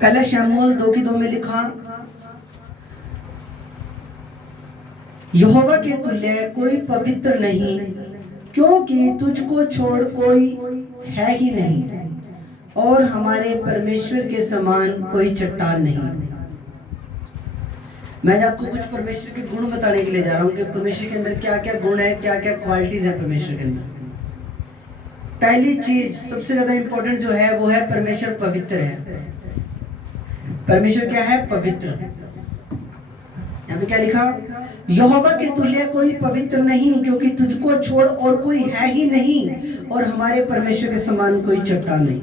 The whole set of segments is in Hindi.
पहला शमूएल 2:2 में लिखा, यहोवा के तुल्य कोई पवित्र नहीं, क्योंकि तुझको छोड़ कोई है ही नहीं, और हमारे परमेश्वर के समान कोई चट्टान नहीं। मैं आपको कुछ परमेश्वर के गुण बताने के लिए जा रहा हूं कि परमेश्वर के अंदर क्या क्या गुण है, क्या क्या क्वालिटीज है परमेश्वर के अंदर। पहली चीज सबसे ज्यादा इंपॉर्टेंट जो है वो है परमेश्वर पवित्र है। परमेश्वर क्या है? पवित्र। यहाँ पे क्या लिखा? यहोवा के तुल्य कोई पवित्र नहीं, क्योंकि तुझको छोड़ और कोई है ही नहीं, और हमारे परमेश्वर के समान कोई चट्टान नहीं।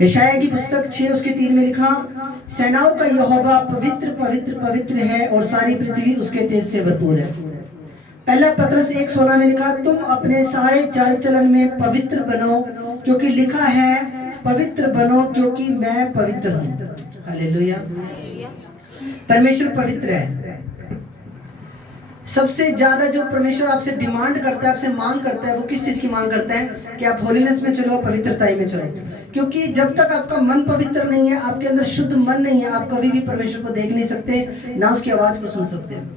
यशायाह की पुस्तक 6:3 में लिखा, सेनाओं का यहोवा पवित्र पवित्र पवित्र है, और सारी पृथ्वी उसके तेज से भरपूर है। पहला पतरस 1:16 में लिखा, तुम अपने सारे चाल चलन में पवित्र बनो, क्योंकि लिखा है, पवित्र बनो क्योंकि मैं पवित्र हूं। हालेलुया। परमेश्वर पवित्र है। सबसे ज्यादा जो परमेश्वर आपसे डिमांड करता है, आपसे मांग करता है, वो किस चीज की मांग करता है? कि आप होलीनेस में चलो, पवित्रता में चलो। क्योंकि जब तक आपका मन पवित्र नहीं है, आपके अंदर शुद्ध मन नहीं है, आप कभी भी परमेश्वर को देख नहीं सकते, ना उसकी आवाज को सुन सकते हैं।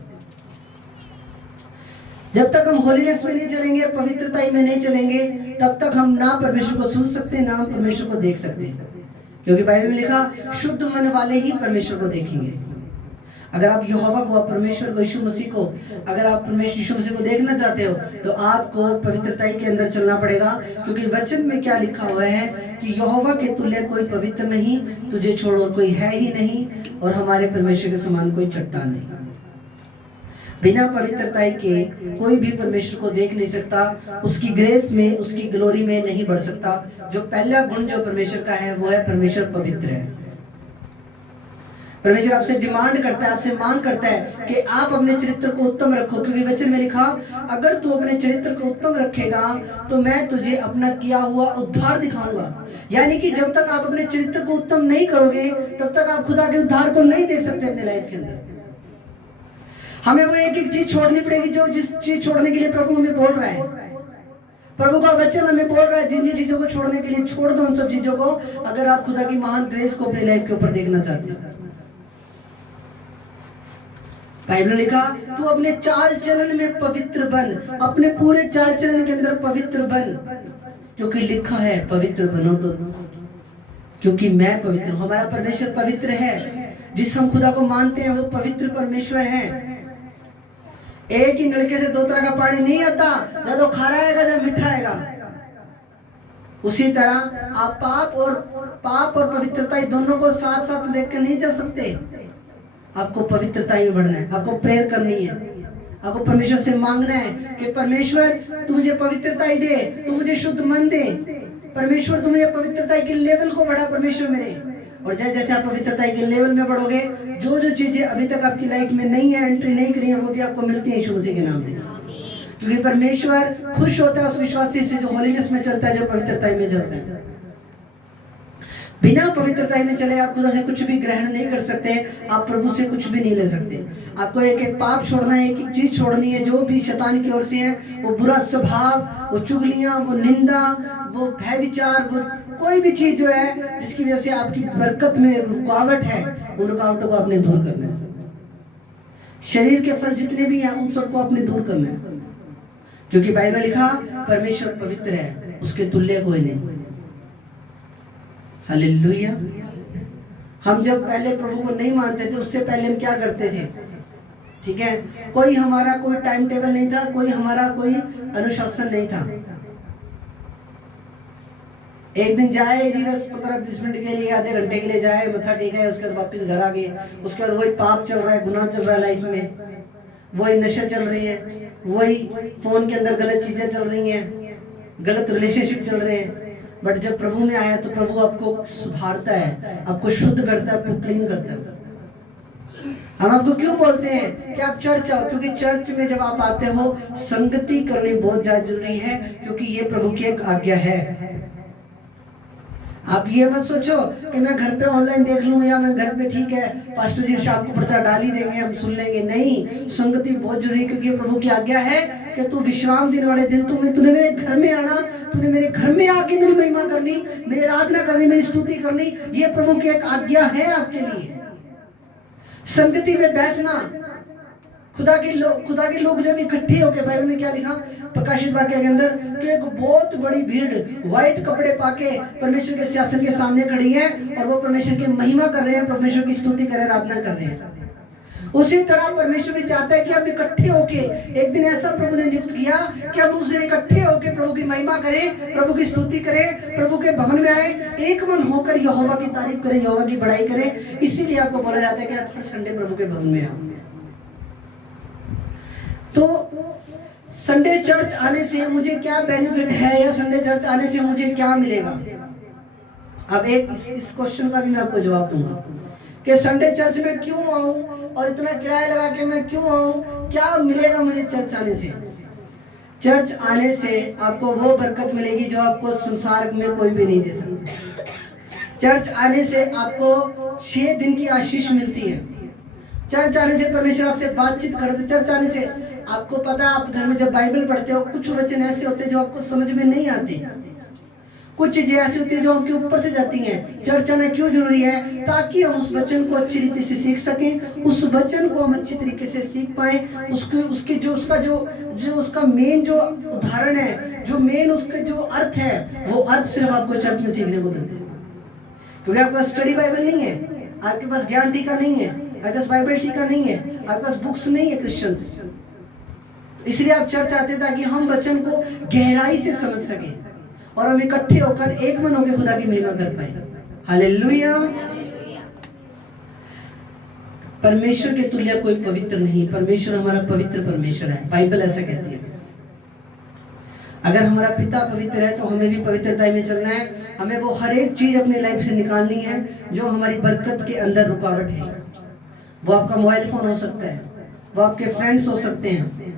जब तक हम होलीनेस में नहीं चलेंगे, पवित्रता में नहीं चलेंगे, तब तक हम ना परमेश्वर को सुन सकते, ना हम परमेश्वर को देख सकते। क्योंकि बाइबल में लिखा, शुद्ध मन वाले ही परमेश्वर को देखेंगे। अगर आप यहोवा को, परमेश्वर को, यीशु मसीह को, अगर आप परमेश्वर यीशु मसीह को देखना चाहते हो, तो आपको पवित्रता के अंदर चलना पड़ेगा। क्योंकि वचन में क्या लिखा हुआ है कि यहोवा के तुल्य कोई पवित्र नहीं, तुझे छोड़ और कोई है ही नहीं, और हमारे परमेश्वर के समान कोई चट्टान नहीं। बिना पवित्रता के कोई भी परमेश्वर को देख नहीं सकता, उसकी ग्रेस में, उसकी ग्लोरी में नहीं बढ़ सकता। जो पहला गुण जो परमेश्वर का है वो है परमेश्वर पवित्र है। परमेश्वर आपसे डिमांड करता है, आपसे मांग करता है कि आप अपने चरित्र को उत्तम रखो। क्योंकि वचन में लिखा, अगर तू अपने चरित्र को उत्तम रखेगा तो मैं तुझे अपना किया हुआ उद्धार दिखाऊंगा। यानी कि जब तक आप अपने चरित्र को उत्तम नहीं करोगे, तब तक आप खुदा के उद्धार को नहीं देख सकते अपने लाइफ के अंदर। हमें वो एक एक चीज छोड़नी पड़ेगी, जो जिस चीज छोड़ने के लिए प्रभु हमें बोल रहा है। प्रभु का वचन हमें बोल रहा है, जिन जिन चीजों को छोड़ने के लिए छोड़ दो उन सब चीजों को, अगर आप खुदा की महान ग्रेस को अपने लाइफ के ऊपर देखना चाहते हो। बाइबल ने लिखा, तू अपने चाल चलन में पवित्र बन, अपने पूरे चाल चलन के अंदर पवित्र बन, क्योंकि लिखा है पवित्र बनो तो, क्योंकि मैं पवित्र हूं। हमारा परमेश्वर पवित्र है। जिस हम खुदा को मानते हैं वो पवित्र परमेश्वर है। एक ही नलके से दो तरह का पानी नहीं आता, या तो खारा आएगा या मीठा आएगा। उसी तरह आप पाप और पवित्रता दोनों को साथ साथ लेकर नहीं चल सकते। आपको पवित्रता में बढ़ना है, आपको प्रेयर करनी है, आपको परमेश्वर से मांगना है कि परमेश्वर तू मुझे पवित्रता दे, तू मुझे शुद्ध मन दे। परमेश्वर तू मुझे पवित्रता के लेवल को बढ़ा परमेश्वर मेरे। और जैसे जैसे आप पवित्रता के लेवल में बढ़ोगे, जो जो चीजें अभी तक आपकी लाइफ में नहीं है, एंट्री नहीं करी है, वो भी आपको मिलती है यीशु मसीह के नाम में। क्योंकि परमेश्वर खुश होता है उस विश्वासी से जो होलीनेस में चलता है, जो पवित्रता में चलता है। बिना पवित्रता में चले आप खुदा से कुछ भी ग्रहण नहीं कर सकते, आप प्रभु से कुछ भी नहीं ले सकते। आपको एक एक पाप छोड़ना है, एक एक चीज छोड़नी है जो भी शैतान की ओर से है। वो बुरा स्वभाव, वो चुगलियां, वो निंदा, वो भय विचार, वो कोई भी चीज जो है जिसकी वजह से आपकी बरकत में रुकावट है, उन रुकावटों को आपने दूर करना है। शरीर के फल जितने भी हैं उन सबको आपने दूर करना है। क्योंकि बाइबल लिखा, परमेश्वर पवित्र है, उसके तुल्य कोई नहीं। हालेलुया। हम जब पहले प्रभु को नहीं मानते थे, उससे पहले हम क्या करते थे? ठीक है, कोई हमारा कोई टाइम टेबल नहीं था, कोई हमारा कोई अनुशासन नहीं था। एक दिन जाए जी, बस 15-20 मिनट के लिए, आधे घंटे के लिए जाए, मत्था टेका है, उसके बाद वापस घर आ गए। उसके बाद वही पाप चल रहा है, गुनाह चल रहा है लाइफ में, वही नशा चल रही है, वही फोन के अंदर गलत चीजें चल रही हैं, गलत रिलेशनशिप चल रहे हैं। बट जब प्रभु में आया तो प्रभु आपको सुधारता है, आपको शुद्ध करता है, आपको क्लीन करता है। हम आपको क्यों बोलते हैं कि आप चर्च आओ? क्योंकि चर्च में जब आप आते हो, संगति करनी बहुत ज्यादा जरूरी है, क्योंकि ये प्रभु की एक आज्ञा है। आप ये मत सोचो कि मैं घर पे ऑनलाइन देख लूं, या मैं घर पे ठीक है पास्टर जी शाम को प्रचार डाल ही देंगे, हम सुन लेंगे। नहीं, संगति बहुत जरूरी है, क्योंकि प्रभु की आज्ञा है कि तू विश्राम दिन वाले दिन तूने मेरे घर में आना, तूने मेरे घर में आके मेरी महिमा करनी, मेरी आराधना करनी, मेरी स्तुति करनी। ये प्रभु की एक आज्ञा है आपके लिए। संगति में बैठना, खुदा के लोग जब इकट्ठे होकर, बाइबल में क्या लिखा प्रकाशित वाक्य के अंदर कि एक बहुत बड़ी भीड़ व्हाइट कपड़े पाके परमेश्वर के सिंहासन के सामने खड़ी है और वो परमेश्वर की महिमा कर रहे हैं, परमेश्वर की स्तुति कर रहे हैं, आराधना कर रहे हैं। उसी तरह परमेश्वर भी चाहता है कि हम इकट्ठे होके, एक दिन ऐसा प्रभु ने नियुक्त किया कि हम उस दिन इकट्ठे होके प्रभु की महिमा करें, प्रभु की स्तुति करें, प्रभु के भवन में आए, एक मन होकर यहोवा की तारीफ करें, यहोवा की बड़ाई करें। इसीलिए आपको बोला जाता है कि आप हर संडे प्रभु के भवन में आओ। तो संडे चर्च आने से मुझे क्या बेनिफिट है, या संडे चर्च आने से मुझे क्या मिलेगा? अब एक इस क्वेश्चन का भी मैं आपको जवाब दूंगा कि संडे चर्च में क्यों आऊं और इतना किराया लगा के मैं क्यों आऊं, क्या मिलेगा मुझे चर्च आने से? चर्च आने से आपको वो बरकत मिलेगी जो आपको संसार में कोई भी नहीं दे सकता। चर्च आने से आपको 6 दिन की आशीष मिलती है। चर्च आने से परमेश्वर आपसे बातचीत करते। चर्च आने से आपको पता है, आप घर में जब बाइबल पढ़ते हो, कुछ वचन ऐसे होते हैं जो आपको समझ में नहीं आते, कुछ चीजें ऐसी होती है जो आपके ऊपर से जाती हैं। चर्च आना क्यों जरूरी है? ताकि हम उस वचन को अच्छी रीति से सीख सकें, उस वचन को हम अच्छी तरीके से सीख पाए, उसके जो उसका मेन जो उदाहरण है, जो मेन उसका जो अर्थ है, वो अर्थ सिर्फ आपको चर्च में सीखने को मिलता है। क्योंकि आपके पास स्टडी बाइबल नहीं है, आपके पास ज्ञान टीका नहीं है, आपके पास बाइबल टीका नहीं है, आपके पास बुक्स नहीं है क्रिश्चियंस। इसलिए आप चर्च आते हैं ताकि हम वचन को गहराई से समझ सकें और हम इकट्ठे होकर एक मन होकर खुदा की महिमा कर पाए। हालेलुया। परमेश्वर के तुल्य कोई पवित्र नहीं। परमेश्वर हमारा पवित्र परमेश्वर है, बाइबल ऐसा कहती है। अगर हमारा पिता पवित्र है तो हमें भी पवित्रता में चलना है। हमें वो हर एक चीज अपनी लाइफ से निकालनी है जो हमारी बरकत के अंदर रुकावट है। वो आपका मोबाइल फोन हो सकता है, वो आपके फ्रेंड्स हो सकते हैं,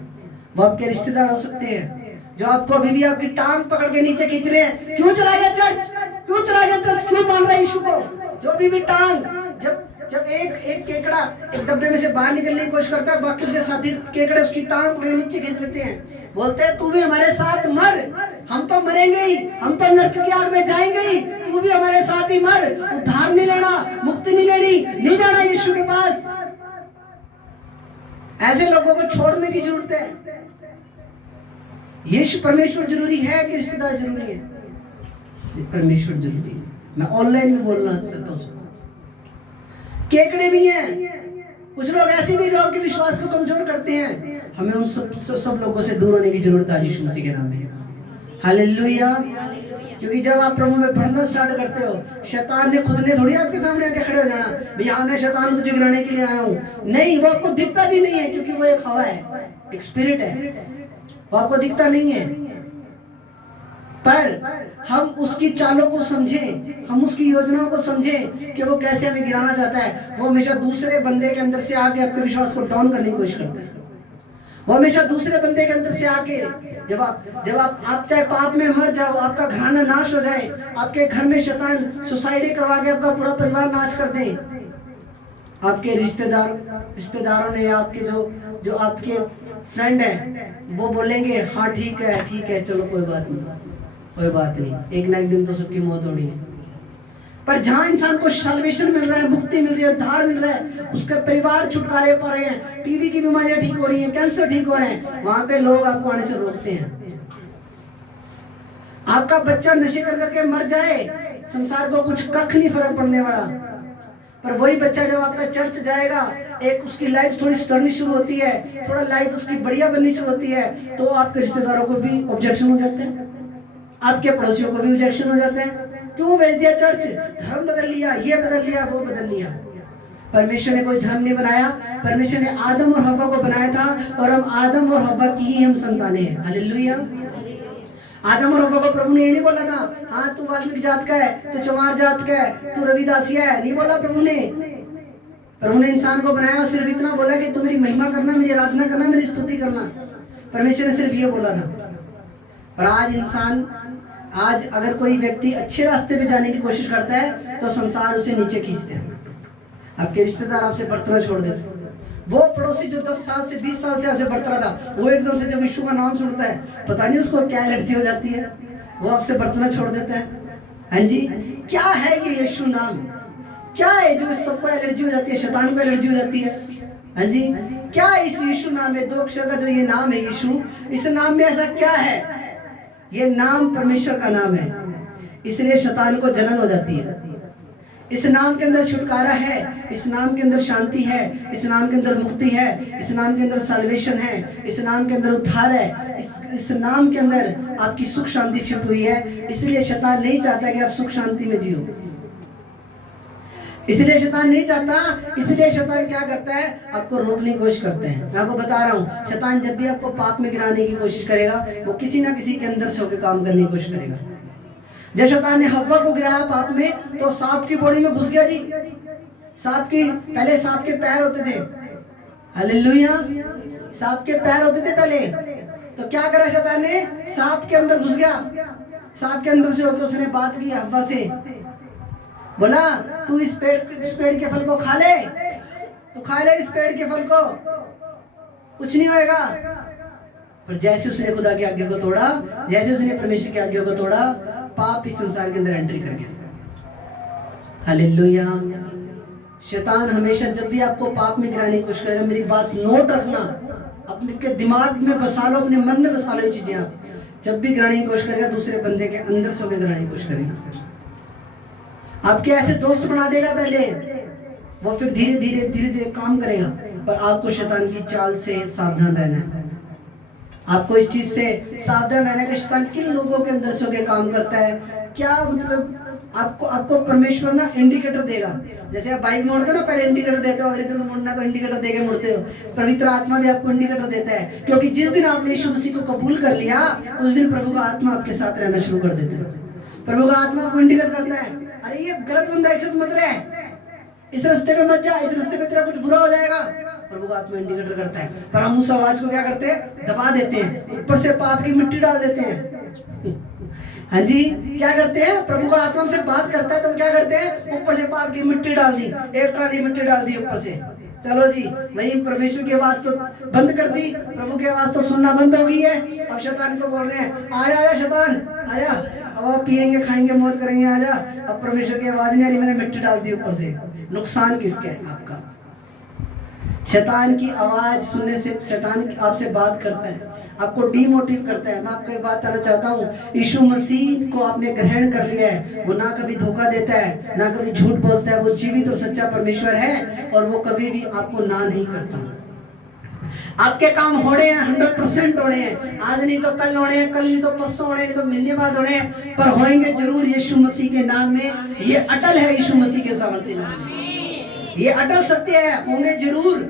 वो आपके रिश्तेदार हो सकते हैं जो आपको अभी भी आपकी टांग पकड़ के नीचे खींच रहे हैं। क्यों चला गया चर्च, क्यों चला गया चर्च, क्यों मान रहा है यीशु को? जो अभी भी टांग, जब एक केकड़ा एक डब्बे में से बाहर निकलने की कोशिश करता है, बाकी उसके साथी केकड़े उसकी टांग पकड़ के नीचे खींच लेते हैं, बोलते हैं तू भी हमारे साथ मर, हम तो मरेंगे ही, हम तो नरक की आग में जाएंगे ही, तू भी हमारे साथ ही मर। उद्धार नहीं लेना, मुक्ति नहीं लेनी, नहीं जाना यीशु के पास। ऐसे लोगों को छोड़ने की जरूरत है। यीशु परमेश्वर जरूरी है कि रिश्तेदार जरूरी है? परमेश्वर जरूरी है। मैं ऑनलाइन में बोलना चाहता हूँ। केकड़े भी हैं, कुछ लोग ऐसे भी जो आपके विश्वास को कमजोर करते हैं। हमें उन सब लोगों से दूर होने की जरूरत है यीशु मसीह के नाम में। हालेलुया। क्योंकि जब आप प्रभु में बढ़ना स्टार्ट करते हो, शैतान ने खुद ने थोड़ी आपके सामने आके खड़े हो जाना, भैया मैं शैतान तुझे गिराने के लिए आया हूँ। नहीं, वो आपको दिखता भी नहीं है, क्योंकि वो एक हवा है, एक स्पिरिट है, वो आपको दिखता नहीं है। पर हम उसकी चालों को समझें, हम उसकी योजनाओं को समझें कि वो कैसे हमें गिराना चाहता है। वो हमेशा दूसरे बंदे के अंदर से आके आपके विश्वास को डाउन करने की कोशिश करता है। वो हमेशा दूसरे बंदे के अंदर से आके, जब आप चाहे पाप में मर जाओ, आपका घराना नाश हो जाए, आपके घर में शैतान सुसाइड करवा के आपका पूरा परिवार नाश कर दे, आपके रिश्तेदारों ने, आपके जो आपके फ्रेंड है, वो बोलेंगे हाँ ठीक है चलो कोई बात नहीं, एक ना एक दिन तो सबकी मौत होनी है। पर जहां इंसान को सल्वेशन मिल रहा है, मुक्ति मिल रही है, उद्धार मिल रहा है, उसके परिवार छुटकारे पा रहे हैं, टीबी की बीमारियां ठीक हो रही हैं, कैंसर ठीक हो रहे हैं, वहां पे लोग आपको आने से रोकते हैं। आपका बच्चा नशे कर करके मर जाए, संसार को कुछ कख नहीं फर्क पड़ने वाला। पर वही बच्चा जब आपका चर्च जाएगा, एक उसकी लाइफ थोड़ी सुधरनी शुरू होती है, थोड़ा लाइफ उसकी बढ़िया बननी शुरू होती है, तो आपके रिश्तेदारों को भी ऑब्जेक्शन हो जाते हैं, आपके पड़ोसियों को भी ऑब्जेक्शन हो जाते हैं। क्यों भेज दिया चर्च? धर्म बदल लिया, ये बदल लिया, वो बदल लिया। परमेश्वर ने कोई धर्म नहीं बनाया, परमेश्वर ने आदम और हव्वा को बनाया था, और हम आदम और हव्वा की ही हम संतानें हैं। हालेलुया। आदम और हव्वा को प्रभु ने ये नहीं बोला था हाँ तू वाल्मीकि जात का है, तू चमार जात का है, तू रविदासिया है, नहीं बोला प्रभु ने। प्रभु ने इंसान को बनाया और सिर्फ इतना बोला कि तू मेरी महिमा करना, मेरी आराधना करना, मेरी स्तुति करना। परमेश्वर ने सिर्फ ये बोला था। पर आज अगर कोई व्यक्ति अच्छे रास्ते पे जाने की कोशिश करता है तो संसार उसे नीचे खींचते हैं। आपके रिश्तेदार आपसे बर्तना छोड़ देते, वो पड़ोसी जो 10 साल से 20 साल से आपसे बढ़ता रहा था, वो एकदम से जब यीशु का नाम सुनता है, पता नहीं उसको क्या एलर्जी हो जाती है, वो आपसे बर्तना छोड़ देता है। हाँ जी, क्या है ये यीशु नाम? क्या है जो सबको एलर्जी हो जाती है, शैतान को एलर्जी हो जाती है? हाँ जी, क्या है इस यीशु नाम में? 2 अक्षर का जो ये नाम है यीशु, इस नाम में ऐसा क्या है? ये नाम परमेश्वर का नाम है, इसलिए शैतान को जलन हो जाती है। इस नाम के अंदर छुटकारा है, इस नाम के अंदर शांति है, इस नाम के अंदर मुक्ति है, इस नाम के अंदर साल्वेशन है, इस नाम के अंदर उद्धार है, इस नाम के अंदर आपकी सुख शांति छिपी हुई है। इसलिए शैतान नहीं चाहता कि आप सुख शांति में जियो, इसलिए शैतान नहीं चाहता। इसलिए शैतान क्या करता है? आपको रोकने की कोशिश करते हैं। मैं आपको बता रहा हूँ, शैतान जब भी आपको पाप में गिराने की कोशिश करेगा, वो किसी ना किसी के अंदर से होकर काम करने की कोशिश करेगा। जब शैतान ने हव्वा को गिराया पाप में, तो सांप की बॉडी में घुस गया जी। पहले सांप के पैर होते थे, हालेलुया, सांप के पैर होते थे पहले। तो क्या करा शैतान ने? सांप के अंदर घुस गया, सांप के अंदर से होकर उसने बात की हव्वा से, बोला तू इस पेड़ के फल को खा ले, तू खा ले इस पेड़ के फल को, कुछ नहीं होएगा। पर जैसे उसने खुदा की आज्ञा को तोड़ा, जैसे उसने परमेश्वर की आज्ञा को तोड़ा, पाप इस संसार के अंदर एंट्री कर गया। हालेलुया। शैतान हमेशा जब भी आपको पाप में गिराने की कोशिश करेगा, मेरी बात नोट रखना, अपने के दिमाग में बसा लो, अपने मन में बसा लो ये चीजें। आप जब भी गिराने की कोशिश करेगा, दूसरे बंदे के अंदर से होकर गिराने की कोशिश करेगा। आपके ऐसे दोस्त बना देगा पहले, वो फिर धीरे धीरे काम करेगा। पर आपको शैतान की चाल से सावधान रहना है। आपको इस चीज से सावधान रहना है कि शैतान किन लोगों के अंदर से होकर काम करता है। क्या मतलब आपको परमेश्वर ना इंडिकेटर देगा। जैसे आप बाइक मोड़ते हो ना, पहले इंडिकेटर देते हो, अगर इधर मुड़ना तो इंडिकेटर देके मुड़ते हो। पवित्र आत्मा भी आपको इंडिकेटर देता है, क्योंकि जिस दिन आपने यीशु मसीह को कबूल कर लिया, उस दिन प्रभु का आत्मा आपके साथ रहना शुरू कर देता है। प्रभु का आत्मा आपको इंडिकेट करता है, अरे ये गलत बंदा, ऐसे मत रहे, इस रास्ते पे मत जा, इस रास्ते पे तेरा कुछ बुरा हो जाएगा। प्रभु का आत्मा इंडिकेटर करता है। पर हम उस आवाज को क्या करते हैं? दबा देते हैं, ऊपर से पाप की मिट्टी डाल देते हैं। हाँ जी, क्या करते हैं? प्रभु का आत्मा से बात करता है तो हम क्या करते हैं? ऊपर से पाप की मिट्टी डाल दी, 1 ट्राली मिट्टी डाल दी ऊपर से। चलो जी, वही परमेश्वर की आवाज तो बंद कर दी, प्रभु की आवाज तो सुनना बंद हो गई है। अब शैतान को बोल रहे हैं, आया आया शैतान आया, अब आप पिएंगे खाएंगे मौज करेंगे, आजा। अब परमेश्वर की आवाज नहीं आ रही, मैंने मिट्टी डाल दी ऊपर से। नुकसान किसका है? आपका। शैतान की आवाज सुनने से शैतान आपसे बात करता है, आपको डीमोटिव करता है। मैं आपको एक बात बताना चाहता हूँ, यीशु मसीह को आपने ग्रहण कर लिया है, वो ना कभी धोखा देता है, ना कभी झूठ बोलता है। वो जीवित और सच्चा परमेश्वर है, और वो कभी भी आपको ना नहीं करता। आपके काम होने हैं, 100% होने हैं। आज नहीं तो कल होने हैं, कल नहीं तो परसों होने, नहीं तो महीने बाद होने हैं, पर होंगे जरूर यीशु मसीह के नाम में। ये अटल है यीशु मसीह के सामर्थ्य नाम में, ये अटल सत्य है। होंगे जरूर,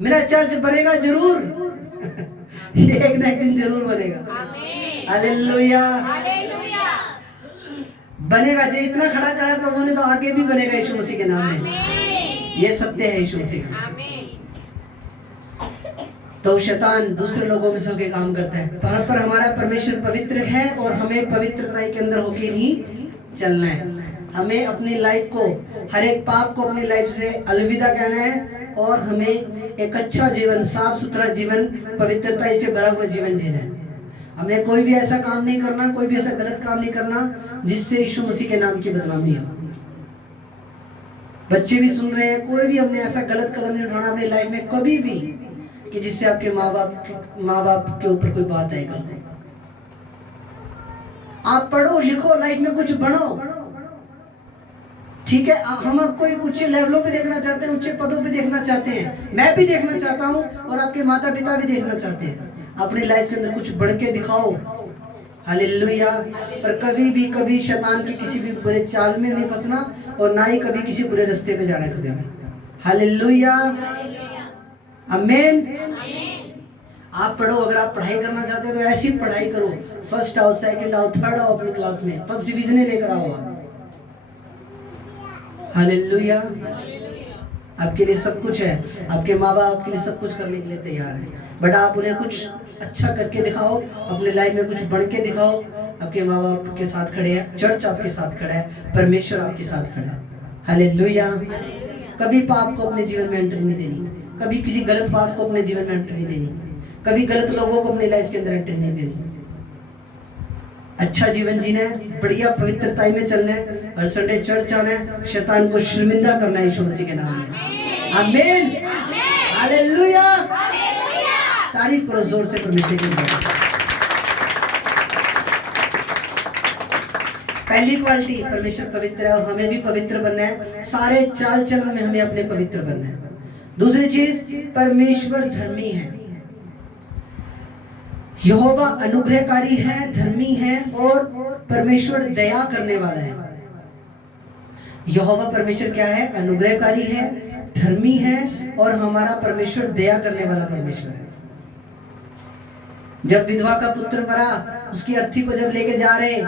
मेरा चर्च बनेगा जरूर। ये एक ना एक दिन जरूर बनेगा। हालेलुया, बनेगा। जो इतना खड़ा करा प्रभु ने, तो आगे भी बनेगा यीशु मसीह के नाम में। ये सत्य है यीशु मसीह का। तो शैतान दूसरे लोगों में से होकर काम करता है, पर हमारा परमेश्वर पवित्र है, और हमें पवित्रता के अंदर होकर ही चलना है। हमें अपनी लाइफ को, हर एक पाप को अपनी लाइफ से अलविदा कहना है, और हमें एक अच्छा जीवन, साफ सुथरा जीवन, पवित्रता से भरा हुआ जीवन जीना है। हमने कोई भी ऐसा काम नहीं करना, कोई भी ऐसा गलत काम नहीं करना जिससे यीशु मसीह के नाम की बदनामी हो। बच्चे भी सुन रहे हैं, कोई भी हमने ऐसा गलत कदम नहीं उठाना अपनी लाइफ में कभी भी, कि जिससे आपके माँ बाप के ऊपर कोई बात आए। कल आप पढ़ो लिखो, लाइफ में कुछ बनो, ठीक है। हम आपको एक ऊंचे लेवलों पे देखना चाहते हैं, ऊंचे पदों पे देखना चाहते हैं। मैं भी देखना चाहता हूँ, और आपके माता पिता भी देखना चाहते हैं। अपनी लाइफ के अंदर कुछ बढ़ के दिखाओ। हालेलुया। पर कभी शैतान की किसी भी बुरे चाल में नहीं फंसना, और ना ही कभी किसी बुरे रास्ते पे जाना कभी भी। हालेलुया, आमीन। आप पढ़ो, अगर आप पढ़ाई करना चाहते हो तो ऐसी पढ़ाई करो, फर्स्ट आओ, सेकंड आओ, थर्ड आओ, अपनी क्लास में फर्स्ट डिवीजन लेकर आओ आप। हालेलुया। आपके लिए सब कुछ है, आपके माँ बाप आपके लिए सब कुछ करने के लिए तैयार है, बट आप उन्हें कुछ अच्छा करके दिखाओ, अपने लाइफ में कुछ बढ़ के दिखाओ। आपके माँ बाप के साथ खड़े हैं, चर्च आपके साथ खड़ा है, परमेश्वर आपके साथ खड़ा है। हालेलुया। कभी पाप को अपने जीवन में एंटर नहीं देनी। कभी किसी गलत बात को अपने जीवन में एंट्री नहीं देनी, कभी गलत लोगों को अपनी लाइफ के अंदर एंट्री नहीं देनी। अच्छा जीवन जीना है, बढ़िया पवित्रता में चलना है, हर संडे चर्च आना है, शैतान को शर्मिंदा करना है यीशु मसीह के नाम में। आमीन, हालेलुया, तारीफ करो जोर से परमेश्वर की। पहली क्वालिटी, परमेश्वर पवित्र है और हमें भी पवित्र बनना है, सारे चाल चलन में हमें अपने पवित्र बनना है। दूसरी चीज, परमेश्वर धर्मी है। यहोवा अनुग्रहकारी है, धर्मी है और परमेश्वर दया करने वाला है। यहोवा परमेश्वर क्या है? अनुग्रहकारी है, धर्मी है और हमारा परमेश्वर दया करने वाला परमेश्वर है। जब विधवा का पुत्र मरा, उसकी अर्थी को जब लेके जा रहे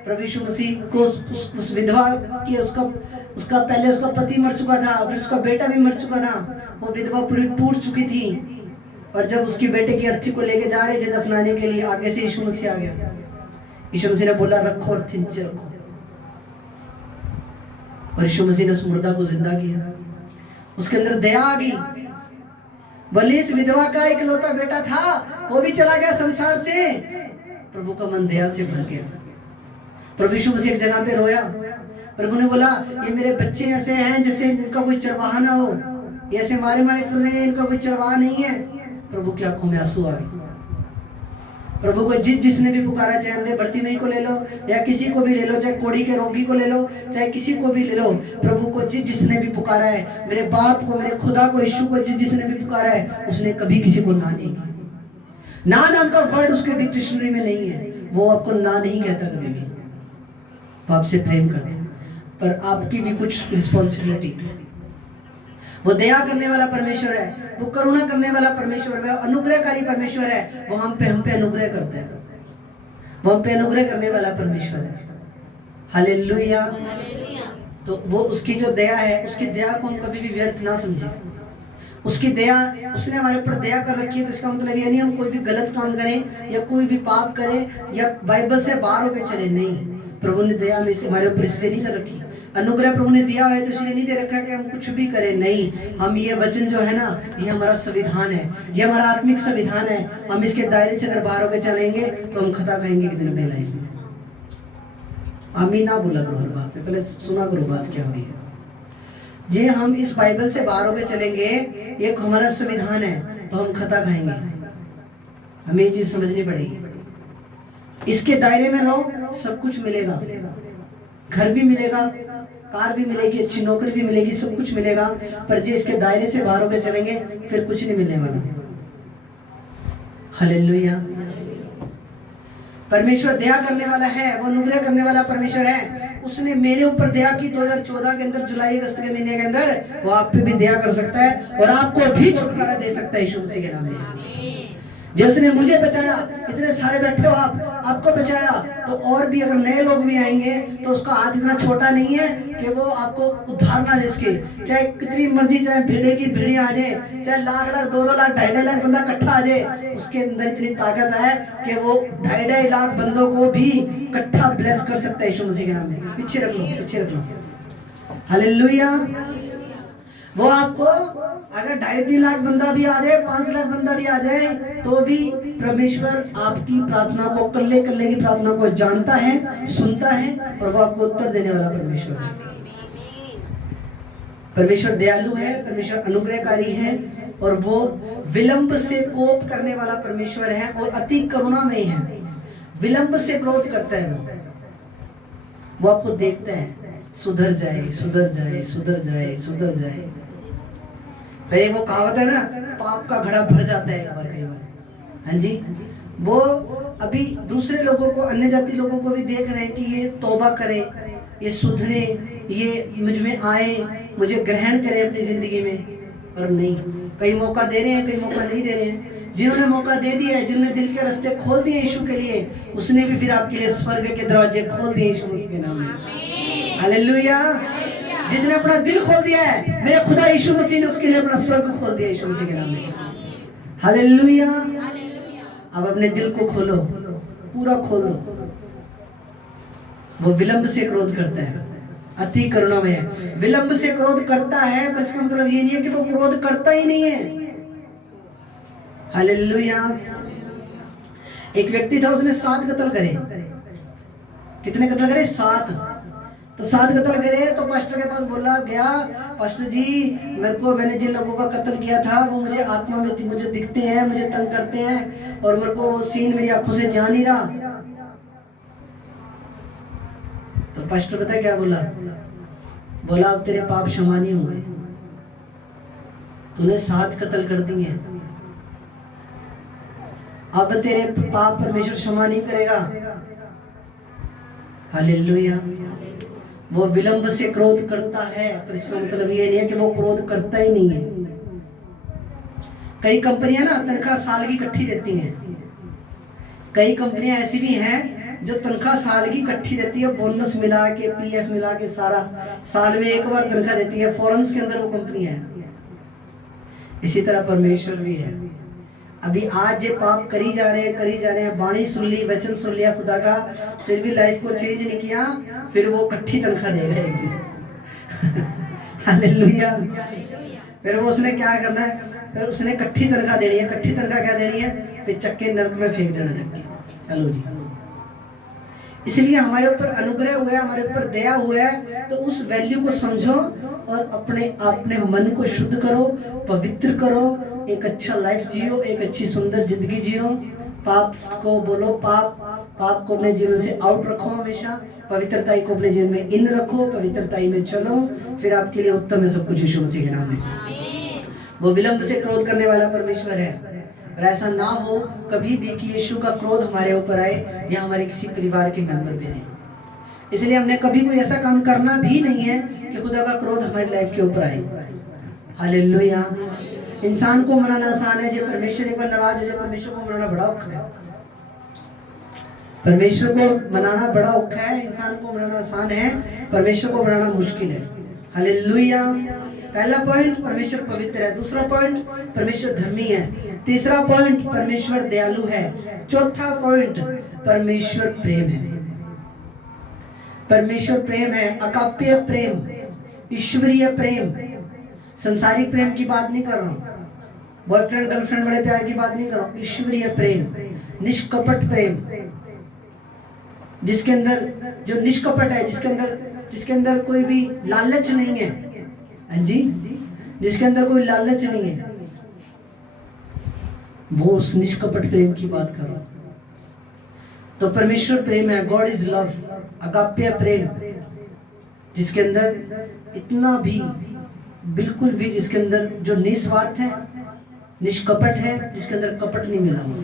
प्रभु यीशु मसीह को, उस विधवा की उसका पहले उसका पति मर चुका था, फिर उसका बेटा भी मर चुका था, वो विधवा पूरी टूट चुकी थी। और जब उसकी बेटे की अर्थी को लेके जा रहे थे दफनाने के लिए, आगे से यीशु मसीह आ गया। यीशु मसीह ने बोला रखो अर्थी नीचे रखो, और यीशु मसीह ने उस मुर्दा को जिंदा किया। उसके अंदर दया आ गई। भले इस विधवा का इकलौता बेटा था, वो भी चला गया संसार से, प्रभु का मन दया से भर गया। प्रभु यीशु मसीह एक जगह पे रोया। प्रभु ने बोला ये मेरे बच्चे ऐसे हैं जैसे इनका कोई चरवाहा ना हो, ये ऐसे मारे मारे फिर रहे हैं, इनका कोई चरवाहा नहीं है। प्रभु की आंखों में आंसू आ गए। प्रभु को जिसने भी पुकारा, चाहे अंधे बर्तिमेई को ले लो या किसी को भी ले लो, चाहे कोढ़ी के रोगी को ले लो, चाहे किसी को भी ले लो, प्रभु को जिसने भी पुकारा है, मेरे बाप को, मेरे खुदा को, यीशु को जिसने भी पुकारा है, उसने कभी किसी को ना नहीं कहा। ना नाम का वर्ड उसके डिक्शनरी में नहीं है, वो आपको ना नहीं कहता कभी भी। वो आपसे प्रेम करते हैं, पर आपकी भी कुछ रिस्पॉन्सिबिलिटी है। वो दया करने वाला परमेश्वर है, वो करुणा करने वाला परमेश्वर है, अनुग्रहकारी परमेश्वर है। वो हम पे अनुग्रह करता है, वो हम पे अनुग्रह करने वाला परमेश्वर है। हालेलुया। तो वो उसकी जो दया है, उसकी दया को हम कभी भी व्यर्थ ना समझें। उसकी दया, उसने हमारे ऊपर दया कर रखी है, तो इसका मतलब ये नहीं हम कोई भी गलत काम करें या कोई भी पाप करें या बाइबल से बाहर होकर चले, नहीं। प्रभु ने दया में हमारे ऊपर इसलिए नहीं कर रखी, अनुग्रह प्रभु ने दिया है तो इसलिए नहीं दे रखा कि हम कुछ भी करें, नहीं। हम ये वचन जो है ना, ये हमारा संविधान है, ये हमारा आत्मिक संविधान है। हम इसके दायरे से अगर बाहर होकर चलेंगे तो हम खता खाएंगे एक दिन में लाइफ में। आमीन ना बोला करो हर बात में, पहले सुना करो बात क्या हो रही है। जे हम इस बाइबल से बाहर होकर चलेंगे, एक हमारा संविधान है, तो हम खता खाएंगे। हमें ये चीज समझनी पड़ेगी। इसके दायरे में रहो, सब कुछ मिलेगा, घर भी मिलेगा, कार भी मिलेगी, अच्छी नौकरी भी मिलेगी, सब कुछ मिलेगा। पर जे इसके दायरे से बाहर होकर चलेंगे, फिर कुछ नहीं मिलने वाला। हालेलुया। परमेश्वर दया करने वाला है, वो अनुग्रह करने वाला परमेश्वर है। उसने मेरे ऊपर दया की 2014 के अंदर, जुलाई अगस्त के महीने के अंदर, वो आप पे भी दया कर सकता है और आपको भी छुटकारा दे सकता है यीशु मसीह के नाम में। जिसने मुझे बचाया, इतने सारे बैठे हो आप, आपको बचाया, तो और भी अगर नए लोग भी आएंगे तो उसका हाथ इतना छोटा नहीं है कि वो आपको उद्धार ना दे सके। चाहे कितनी मर्जी, चाहे भीड़े की भीड़े आ जाए, चाहे लाख लाख 2-2 लाख 2.5 लाख बंदा इकट्ठा आ जाए, उसके अंदर इतनी ताकत है कि वो 2.5 लाख बंदों को भी इकट्ठा ब्लेस कर सकता है यीशु मसीह के नाम में। पीछे रख लो, पीछे रख लो। हालेलुया। वो आपको अगर 2.5 लाख बंदा भी आ जाए, 5 लाख बंदा भी आ जाए, तो भी परमेश्वर आपकी प्रार्थना को, कल्ले कल्ले की प्रार्थना को जानता है, सुनता है और वो आपको उत्तर देने वाला परमेश्वर है। परमेश्वर दयालु है, परमेश्वर अनुग्रहकारी है और वो विलंब से कोप करने वाला परमेश्वर है और अति करुणामय है। विलंब से क्रोध करता है वो आपको देखता है, सुधर जाए, सुधर जाए, सुधर जाए, सुधर जाए। फिर वो कहावत है ना, पाप का घड़ा भर जाता है एक बार, कई बार। हाँ जी, वो अभी दूसरे लोगों को, अन्य जाति लोगों को भी देख रहे हैं कि ये तौबा करें, ये सुधरे, ये मुझ में आए, मुझे ग्रहण करें अपनी जिंदगी में, पर नहीं। कई मौका दे रहे हैं, कई मौका नहीं दे रहे हैं। जिन्होंने मौका दे दिया है, जिन्होंने दिल के रास्ते खोल दिए यीशु के लिए, उसने भी फिर आपके लिए स्वर्ग के दरवाजे खोल दिए यीशु मसीह के नाम में। हालेलुया। जिसने अपना दिल खोल दिया है, मेरे खुदा यीशु मसीह ने उसके लिए अपना स्वर्ग खोल दिया यीशु मसीह के नाम में। हालेलुया। अब अपने दिल को खोलो, पूरा खोलो। वो विलंब से क्रोध करता है, अति करुणामय है। विलंब से क्रोध करता है, पर इसका मतलब ये नहीं है कि वो क्रोध करता ही नहीं है। हालेलुया। एक व्यक्ति था, उसने 7 कत्ल करे। कितने कत्ल करे? 7। तो 7 कत्ल करे तो पास्टर के पास बोला गया, पास्टर जी मैंने जिन लोगों का कत्ल किया था वो मुझे आत्मा में मुझे दिखते हैं, मुझे तंग करते हैं और मेरे को वो सीन मेरी आंखों से जा नहीं रहा। तो पास्टर पता है क्या बोला? बोला अब तेरे पाप क्षमा नहीं होंगे, तूने 7 कत्ल कर दिए, अब तेरे पाप परमेश्वर क्षमा नहीं करेगा। हालेलुया। वो विलंब से क्रोध करता है, पर इसका मतलब ये नहीं है कि वो क्रोध करता ही नहीं है। कई कंपनियां ना तनख्वाह साल की इकट्ठी देती हैं। कई कंपनियां ऐसी भी हैं जो तनख्वाह साल की इकट्ठी देती है, बोनस मिला के, पीएफ मिला के, सारा साल में एक बार तनख्वाह देती है। फॉरेन्स के अंदर वो कंपनी है। इसी तरह परमेश्वर भी है। अभी आज ये पाप करी जा रहे हैं, वाणी सुन ली, वचन सुन लिया खुदा का, फिर भी लाइफ को चेंज नहीं किया, फिर वो इकट्ठी तनख्वाह दे रहे हैं। हालेलुया। फिर वो उसने क्या करना है? फिर उसने इकट्ठी तनख्वाह देनी है। इकट्ठी तनख्वाह क्या देनी है? फिर चक्के नरक में फेंक देना जाके। चलो जी। इसलिए हमारे ऊपर अनुग्रह हुआ है, हमारे ऊपर दया हुआ है, तो उस वैल्यू को समझो और अपने मन को शुद्ध करो, पवित्र करो, एक अच्छा लाइफ जियो, एक अच्छी सुंदर जिंदगी जियो। पाप को बोलो, पाप को अपने जीवन से आउट रखो हमेशा। पवित्रताई को अपने जीवन में इन रखो, पवित्रताई में चलो, फिर आपके लिए उत्तम है सब कुछ यीशु मसीह के नाम में। वो विलंब से क्रोध करने वाला परमेश्वर है, और ऐसा ना हो कभी भी कि यीशु का क्रोध हमारे ऊपर आए या हमारे किसी परिवार के मेंबर पे आए। इसलिए हमने कभी कोई ऐसा काम करना भी नहीं है कि खुदा का क्रोध हमारी लाइफ के ऊपर आए। हालेलुया। इंसान को मनाना आसान है, जो परमेश्वर एक बार नाराज हो जाए, परमेश्वर को मनाना बड़ा औखा है। परमेश्वर को मनाना बड़ा औखा है, इंसान को मनाना आसान है, परमेश्वर को मनाना मुश्किल है। हालेलुया। पहला पॉइंट, परमेश्वर पवित्र है। दूसरा पॉइंट, परमेश्वर धर्मी है। तीसरा पॉइंट, परमेश्वर दयालु है। चौथा पॉइंट, परमेश्वर प्रेम है। परमेश्वर प्रेम है, अकाप्य प्रेम, ईश्वरीय प्रेम। संसारिक प्रेम की बात नहीं कर रहा हूं, बॉयफ्रेंड गर्लफ्रेंड बड़े प्यार की बात नहीं कर रहा हूं। ईश्वरीय प्रेम, निष्कपट प्रेम, जिसके अंदर जो निष्कपट है, जिसके अंदर कोई भी लालच नहीं है। हाँ जी, जिसके अंदर कोई लालच नहीं है, वो उस निष्कपट प्रेम की बात कर रहा हूं। तो परमेश्वर प्रेम है, गॉड इज लव, अगाप्य प्रेम, जिसके अंदर इतना भी बिल्कुल भी, जिसके अंदर जो निस्वार्थ है, निष्कपट है, जिसके अंदर कपट नहीं मिला हुआ।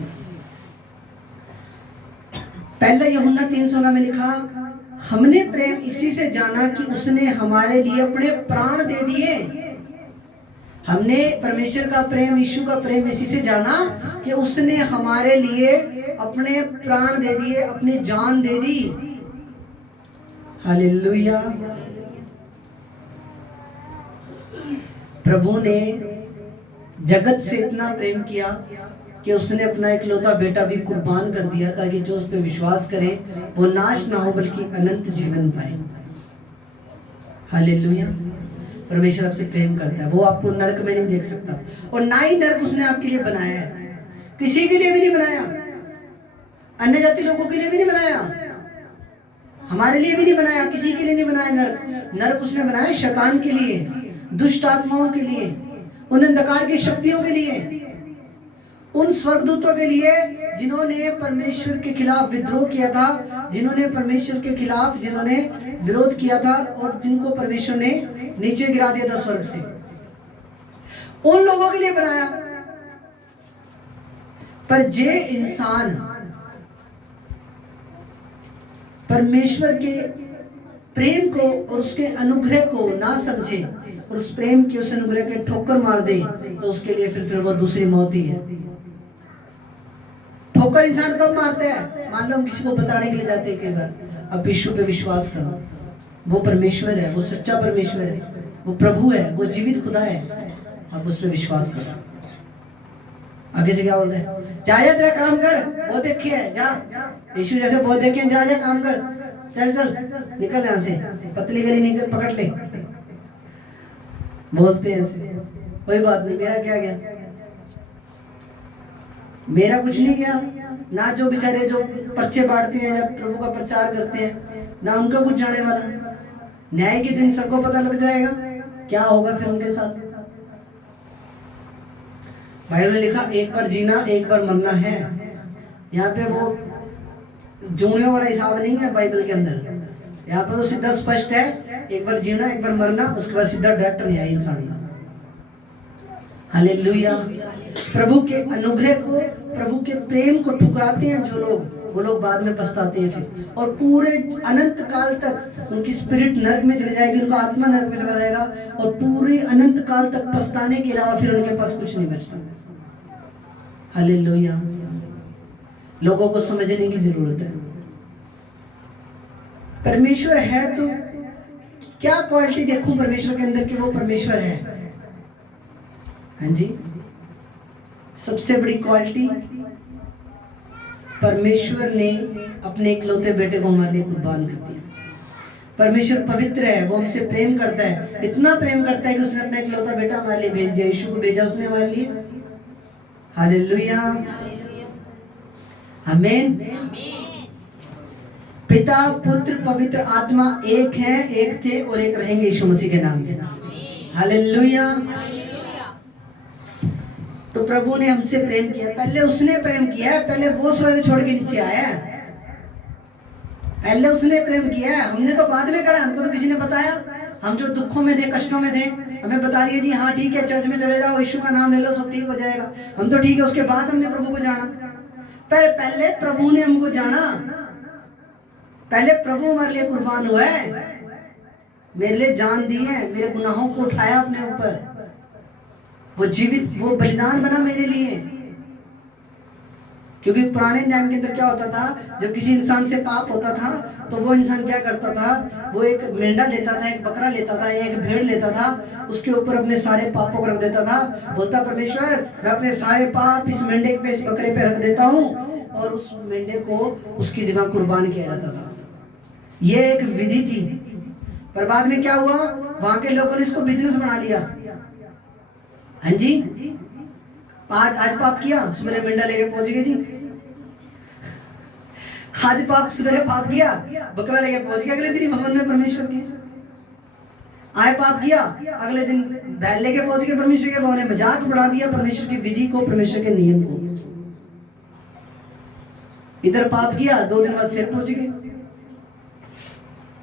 पहला यूहन्ना 3:16 में लिखा, हमने प्रेम इसी से जाना कि उसने हमारे लिए अपने प्राण दे दिए। हमने परमेश्वर का प्रेम, यीशु का प्रेम इसी से जाना कि उसने हमारे लिए अपने प्राण दे दिए, अपनी जान दे दी। हालेलुया। प्रभु ने जगत से इतना प्रेम किया कि उसने अपना इकलौता बेटा भी कुर्बान कर दिया, ताकि जो उस पर विश्वास करे वो नाश ना हो बल्कि अनंत जीवन पाए। हालेलुया। परमेश्वर आपसे प्रेम करता है, वो आपको नरक में नहीं देख सकता, और ना ही नरक उसने आपके लिए बनाया है। किसी के लिए भी नहीं बनाया, अन्य जाति लोगों के लिए भी नहीं बनाया, हमारे लिए भी नहीं बनाया, किसी के लिए नहीं बनाया। नरक उसने बनाया शैतान के लिए, दुष्ट आत्माओं के लिए, उन अंधकार की शक्तियों के लिए, उन स्वर्गदूतों के लिए जिन्होंने परमेश्वर के खिलाफ विद्रोह किया था, जिन्होंने परमेश्वर के खिलाफ जिन्होंने विरोध किया था, और जिनको परमेश्वर ने नीचे गिरा दिया था स्वर्ग से, उन लोगों के लिए बनाया। पर जे इंसान परमेश्वर के प्रेम को और उसके अनुग्रह को ना समझे और उस प्रेम की, उस अनुग्रह के ठोकर मार दे, तो उसके लिए फिर वो दूसरी मौत ही है। ठोकर इंसान कब मारते हैं? मान लो हम किसी को बताने के लिए जाते हैं कई बार, अब यीशु पे विश्वास करो, वो परमेश्वर है, वो सच्चा परमेश्वर है, वो प्रभु है, वो जीवित खुदा है, अब उस पे विश्वास करो। आगे से क्या बोलते हैं? जा तेरा काम कर, बहुत देखे है, जा यीशु जैसे बहुत देखे, जा काम कर, चल निकल यहाँ से, पतली गली निकल, पकड़ ले। बोलते हैं ऐसे, कोई बात नहीं, मेरा क्या गया। मेरा कुछ नहीं गया, ना जो बेचारे जो पर्चे बांटते हैं या प्रभु का प्रचार करते हैं, ना उनका कुछ जाने वाला। न्याय के दिन सबको पता लग जाएगा क्या होगा फिर उनके साथ। बाइबल में लिखा एक बार जीना एक बार मरना है। यहाँ पे वो जूनियों वाला हिसाब नहीं है बाइबल के अंदर। यहाँ पे तो सीधा स्पष्ट है, एक बार जीना एक बार मरना, उसके बाद सीधा डायरेक्ट न्याय इंसान का। हालेलुया। प्रभु के अनुग्रह को, प्रभु के प्रेम को ठुकराते हैं जो लोग, वो लोग बाद में पछताते हैं फिर, और पूरे अनंत काल तक उनकी स्पिरिट नरक में चली जाएगी, उनका आत्मा नरक में चला जाएगा, और पूरे अनंत काल तक पछताने के अलावा फिर उनके पास कुछ नहीं बचता। हालेलुया। लोगों को समझने की जरूरत है, परमेश्वर है तो क्या क्वालिटी देखूं परमेश्वर के अंदर कि वो परमेश्वर है। हाँ जी, सबसे बड़ी क्वालिटी, परमेश्वर ने अपने इकलौते बेटे को हमारे लिए कुर्बान कर दिया। परमेश्वर पवित्र है, वो हमसे प्रेम करता है, इतना प्रेम करता है कि उसने अपना इकलौता बेटा हमारे लिए भेज दिया, यीशु को भेजा उसने हमारे लिए। हालेलुया, आमीन। पिता पुत्र पवित्र आत्मा एक है, एक थे और एक रहेंगे यीशु मसीह के नाम में। हालेलुया। तो प्रभु ने हमसे प्रेम किया, पहले उसने प्रेम किया, पहले वो स्वर्ग छोड़ के नीचे आया, पहले उसने प्रेम किया, हमने तो बाद में करा, हमको तो किसी ने बताया। हम जो दुखों में थे, कष्टों में थे, हमें बता दिया जी हाँ ठीक है चर्च में चले जाओ, यीशु का नाम ले लो, सब ठीक हो जाएगा, हम तो ठीक है। उसके बाद हमने प्रभु को जाना, पहले प्रभु ने हमको जाना, पहले प्रभु हमारे लिए कुर्बान हुआ है, मेरे लिए जान दी है, मेरे गुनाहों को उठाया अपने ऊपर, वो जीवित, वो बलिदान बना मेरे लिए। क्योंकि पुराने टाइम के अंदर क्या होता था, जब किसी इंसान से पाप होता था तो वो इंसान क्या करता था, वो एक मेंढा लेता था, एक बकरा लेता था, एक भेड़ लेता था, उसके ऊपर अपने सारे पापों को रख देता था, बोलता परमेश्वर मैं अपने सारे पाप इस मेंढे पे, इस बकरे पे रख देता हूँ, और उस मेंढे को उसकी जगह कुर्बान किया जाता था। ये एक विधि थी, पर बाद में क्या हुआ, वहां के लोगों ने इसको बिजनेस बना लिया। हाँ जी, आज पाप किया, सुबह मेंढा लेके पहुंच गए जी, आज पाप सवेरे पाप किया, बकरा लेके पहुंच गया अगले दिन भवन में परमेश्वर के। आए पाप किया, अगले दिन बैल लेके पहुंच गए परमेश्वर के भवन में, मजाक बढ़ा दिया परमेश्वर की विधि को, परमेश्वर के नियम को। इधर पाप किया, 2 दिन बाद फिर पहुंच गए।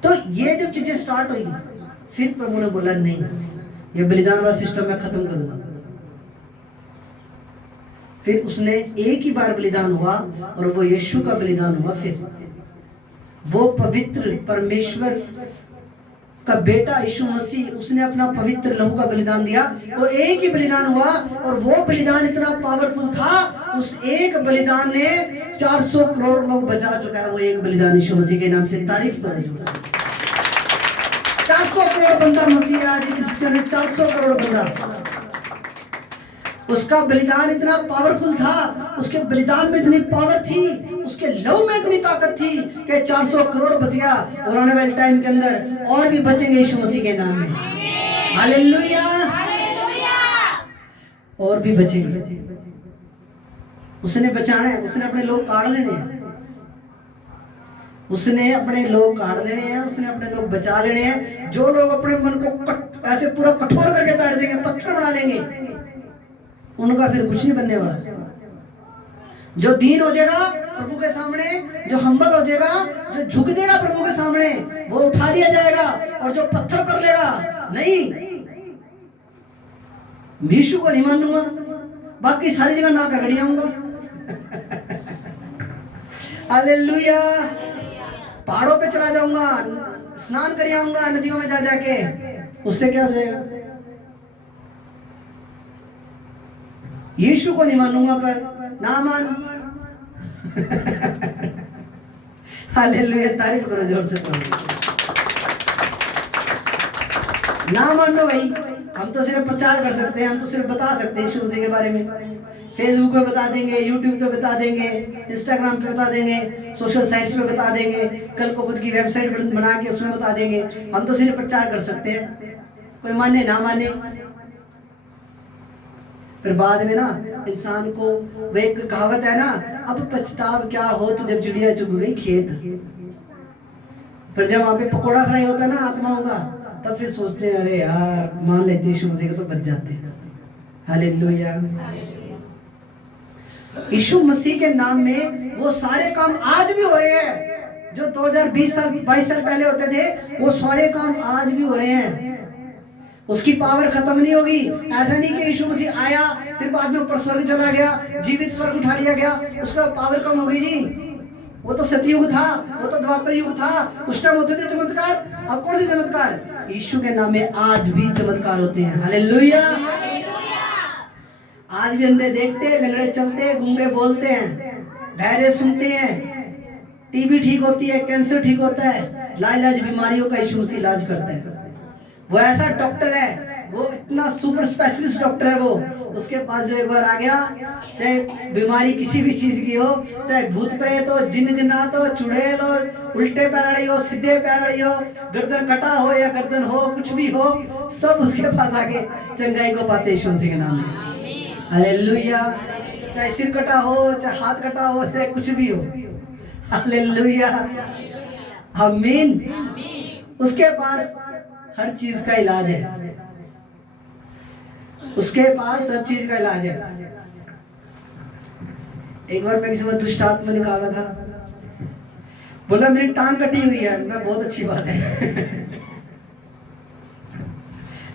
तो ये जब चीजें स्टार्ट हुई, फिर प्रभु ने बोला नहीं, ये बलिदान वाला सिस्टम मैं खत्म करूंगा। फिर उसने एक ही बार बलिदान हुआ, और वो यीशु का बलिदान हुआ। फिर वो पवित्र परमेश्वर का बेटा यीशु मसीह, उसने अपना पवित्र लहू का बलिदान दिया, और एक ही बलिदान हुआ, और वो बलिदान इतना पावरफुल था, उस एक बलिदान ने 400 करोड़ लोग बचा चुका है। वो एक बलिदान यीशु मसीह के नाम से, तारीफ करो जोर से। 400 करोड़ बंदा मसीह, आज क्रिश्चियन है 400 करोड़ बंदा, उसका बलिदान इतना पावरफुल था, उसके बलिदान में इतनी पावर थी, उसके लहू में इतनी ताकत थी कि 400 करोड़ बच गया, और आने वाले टाइम के अंदर और भी बचेंगे यीशु मसीह के नाम में। हालेलुया, और भी बचेंगे। उसने बचाना है, उसने अपने लोग काट लेने हैं, उसने अपने लोग काट लेने हैं, उसने अपने लोग बचा लेने हैं। जो लोग अपने मन को ऐसे पूरा कठोर करके बैठ जाएंगे, पत्थर बना लेंगे, उनका फिर कुछ नहीं बनने वाला। जो दीन हो जाएगा प्रभु के सामने, जो हम्बल हो जाएगा, जो झुक जाएगा प्रभु के सामने, वो उठा लिया जाएगा, और जो पत्थर कर लेगा, नहीं यीशु को नहीं मानूंगा, बाकी सारी जगह ना कर आऊंगा। हालेलुया, पहाड़ों पे चला जाऊंगा, स्नान कर आऊंगा नदियों में जा जाके, उससे क्या हो जाएगा। यीशु को नहीं मानूंगा, पर ना मान। हालेलुया, तारीफ करो जोर से। ना मानो भाई, हम तो सिर्फ प्रचार कर सकते हैं, हम तो सिर्फ बता सकते हैं यीशु मसीह के बारे में। फेसबुक पे बता देंगे, यूट्यूब पे बता देंगे, इंस्टाग्राम पे बता देंगे, सोशल साइट्स पे बता देंगे, कल को खुद की वेबसाइट बना के उसमें बता देंगे। हम तो सिर्फ प्रचार कर सकते हैं, कोई माने ना माने। फिर बाद में ना इंसान को, वो एक कहावत है ना, अब पछताव क्या हो तो जब चिड़िया चुग गई खेत। फिर जब वहां पे पकोड़ा फ्राई होता है ना आत्माओं का, तब फिर सोचते हैं अरे यार मान लेते यीशु मसीह को तो बच जाते हैं। हालेलुया। यीशु मसीह के नाम में वो सारे काम आज भी हो रहे हैं जो 2020 साल 22 साल पहले होते थे, वो सारे काम आज भी हो रहे हैं। उसकी पावर खत्म नहीं होगी। ऐसा नहीं कि यीशु मसीह आया फिर बाद में ऊपर स्वर्ग चला गया, जीवित स्वर्ग उठा लिया गया, उसका पावर कम होगी जी। वो तो सतयुग था, वो तो द्वापर युग था, उस टाइम होते थे चमत्कार। अब कौन से चमत्कार? यीशु के नाम में आज भी चमत्कार होते हैं। हालेलुया। आज भी अंधे देखते हैं, लंगड़े चलते हैं, गूंगे बोलते हैं, बहरे सुनते हैं, टीबी ठीक होती है, कैंसर ठीक होता है, लाइलाज बीमारियों का यीशु मसीह इलाज करता है। वो ऐसा डॉक्टर है, वो इतना सुपर स्पेशलिस्ट डॉक्टर है वो। उसके पास जो एक बार आ गया, चाहे बीमारी किसी भी चीज की हो, चाहे भूत प्रेत हो, जिन्न जिन्नात हो, चुड़ैल हो, उल्टे पैरड़ी हो, सीधे पैरड़ी हो, गर्दन कटा हो या गर्दन हो, कुछ भी हो, सब उसके पास आके चंगाई को पाते यीशु मसीह के नाम में। हालेलुया। चाहे सिर कटा हो, चाहे हाथ कटा हो, चाहे कुछ भी हो। हालेलुया। आमीन। उसके पास हर चीज का इलाज है, उसके पास हर चीज का इलाज है। एक बार मैं किसी में दुष्ट आत्मा निकाला था, बोला मेरी टांग कटी हुई है। मैं बहुत अच्छी बात है।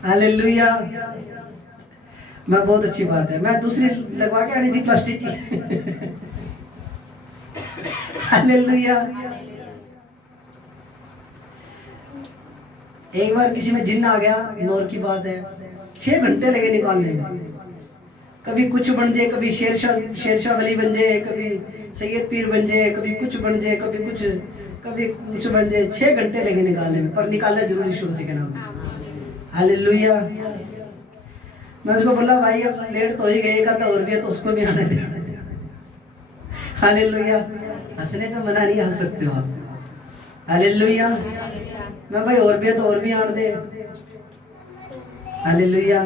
हालेलुया। मैं बहुत अच्छी बात है, मैं दूसरी लगवा के आनी थी प्लास्टिक की। हालेलुया। एक बार किसी में जिन्न आ गया, नौर की बात है, 6 घंटे लगे निकालने में। कभी कुछ बन जाए, कभी शेरशाह वली बन जाए, कभी सैयद पीर बन जाए, कभी कुछ बन जाए, कभी कुछ बन जाए। 6 घंटे लगे निकालने में, पर निकालना जरूरी यीशु मसीह के नाम में। हालेलुया। मैं उसको बोला भाई अब लेट तो ही गए, का और भी है तो उसको भी आने दे। हालेलुया। हंसने का मना नहीं, हंस सकते हो आप। हालेलुया। मैं भाई और भी है तो और भी आने दे। हालेलुया।